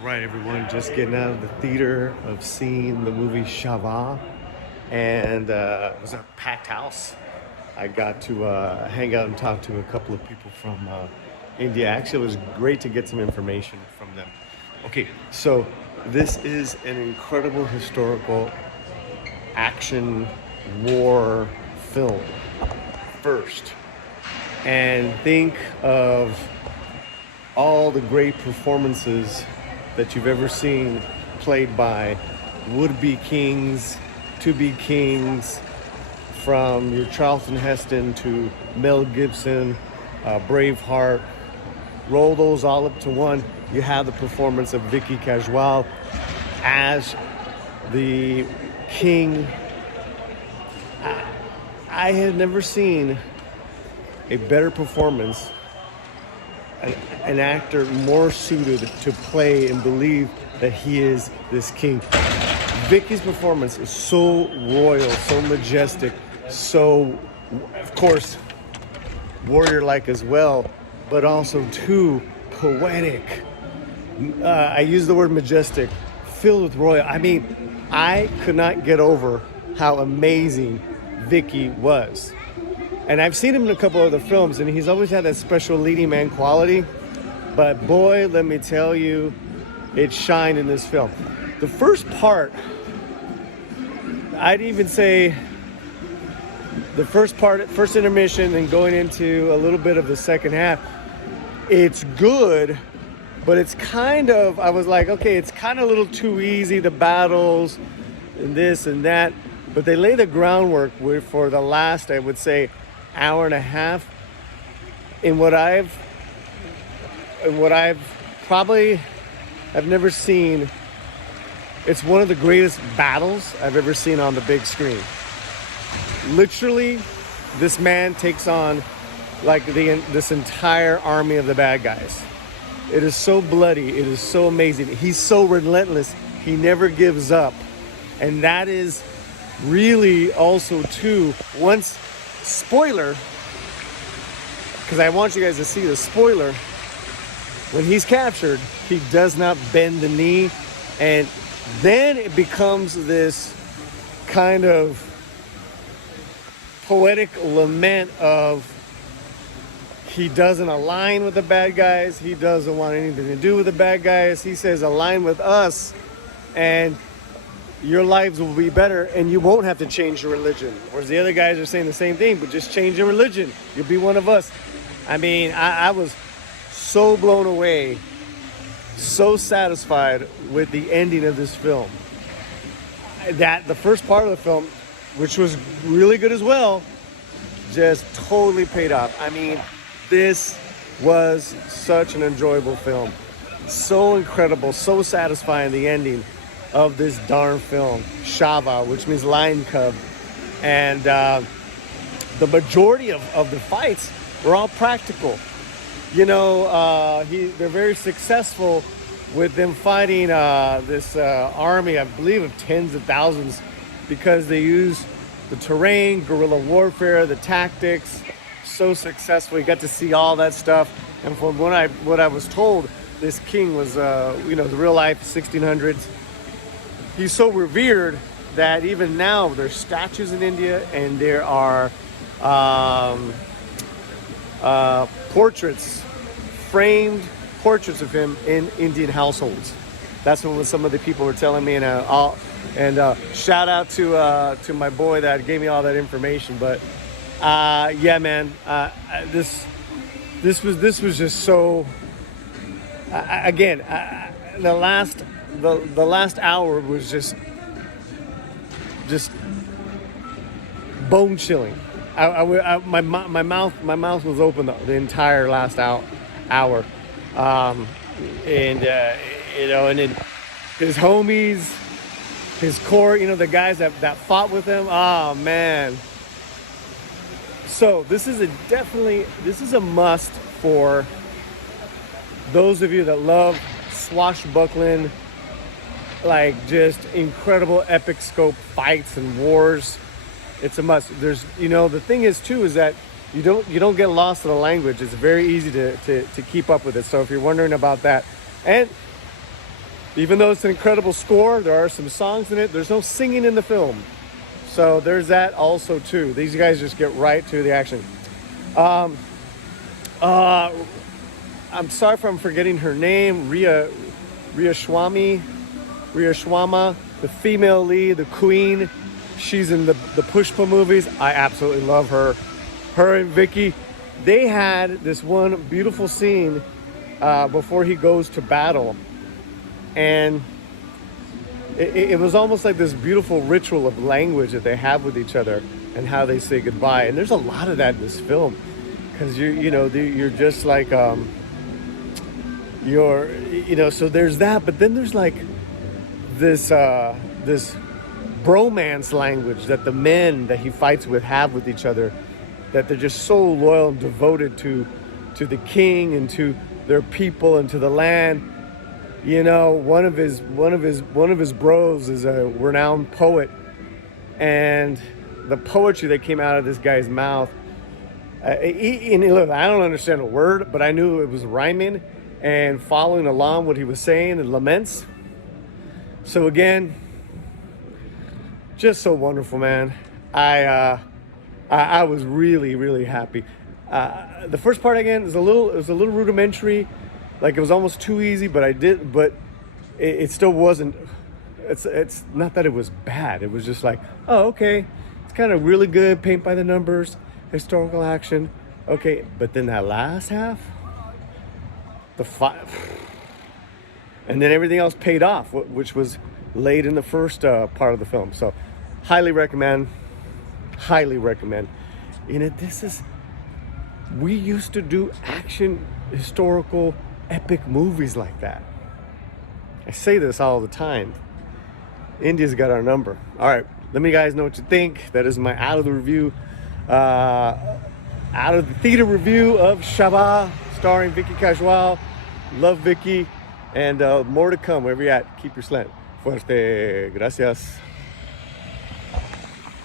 All right, everyone, just getting out of the theater of seeing the movie Chhaava, and it was a packed house. I got to hang out and talk to a couple of people from India. Actually, it was great to get some information from them. Okay, so this is an incredible historical action war film first. And think of all the great performances that you've ever seen played by would-be kings, to-be kings, from your Charlton Heston to Mel Gibson, Braveheart. Roll those all up to one. You have the performance of Vicky Kajwal as the king. I had never seen a better performance, an actor more suited to play and believe that he is this king. Vicky's performance is so royal, so majestic, so, of course, warrior-like as well, but also too poetic. I use the word majestic, filled with royal. I mean, I could not get over how amazing Vicky was. And I've seen him in a couple other films, and he's always had that special leading man quality. But boy, let me tell you, it shined in this film. The first part, I'd even say the first part, first intermission, and going into a little bit of the second half, it's good, but it's kind of, I was like, okay, it's kind of a little too easy, the battles and this and that. But they lay the groundwork for the last, I would say, hour and a half in what I've never seen. It's one of the greatest battles I've ever seen on the big screen. Literally, this man takes on like this entire army of the bad guys. It is so bloody. It is so amazing. He's so relentless. He never gives up. And that is really also too, once, spoiler, because I want you guys to see the spoiler, when he's captured, he does not bend the knee, and then it becomes this kind of poetic lament of he doesn't align with the bad guys, he doesn't want anything to do with the bad guys. He says, align with us and your lives will be better and you won't have to change your religion. Whereas the other guys are saying the same thing, but just change your religion. You'll be one of us. I mean, I was so blown away, so satisfied with the ending of this film. That the first part of the film, which was really good as well, just totally paid off. I mean, this was such an enjoyable film. So incredible, so satisfying, the ending of this darn film, Chhaava, which means lion cub. And the majority of the fights were all practical. You know, they're very successful with them fighting this army, I believe, of tens of thousands, because they use the terrain, guerrilla warfare, the tactics. So successful. You got to see all that stuff. And from what I was told, this king was, the real life 1600s. He's so revered that even now there's statues in India, and there are framed portraits of him in Indian households. That's what some of the people were telling me, and shout out to my boy that gave me all that information. But yeah, man, this was just so. Again, the last hour was just bone chilling. My mouth was open the entire last hour, and and then his homies, his core, the guys that fought with him. Oh man! So this is a must for those of you that love swashbuckling, like just incredible epic scope fights and wars. It's a must. There's, the thing is too, is that you don't get lost in the language. It's very easy to keep up with it. So if you're wondering about that, and Even though it's an incredible score, there are some songs in it. There's no singing in the film. So there's that also too. These guys just get right to the action. I'm sorry if I'm forgetting her name. Ria Shwama, the female lead, the queen. She's in the Pushpa movies. I absolutely love her. Her and Vicky, they had this one beautiful scene before he goes to battle. And it was almost like this beautiful ritual of language that they have with each other and how they say goodbye. And there's a lot of that in this film. Because you're just like, so there's that. But then there's like this bromance language that the men that he fights with have with each other, that they're just so loyal and devoted to the king and to their people and to the land. One of his bros is a renowned poet, and the poetry that came out of this guy's mouth, look, I don't understand a word, but I knew it was rhyming and following along what he was saying and laments. So again, just so wonderful, man. I was really, really happy. The first part again was a little rudimentary, like it was almost too easy. But it still wasn't. It's not that it was bad. It was just like, oh, okay, it's kind of really good, paint by the numbers, historical action, okay. But then that last half, and then everything else paid off, which was laid in the first part of the film. So highly recommend. We used to do action, historical, epic movies like that. I say this all the time. India's got our number. All right, let me guys know what you think. That is my out of the theater review of Chhaava, starring Vicky Kajwal. Love Vicky, and more to come. Wherever you're at, keep your slant. Fuerte. Gracias.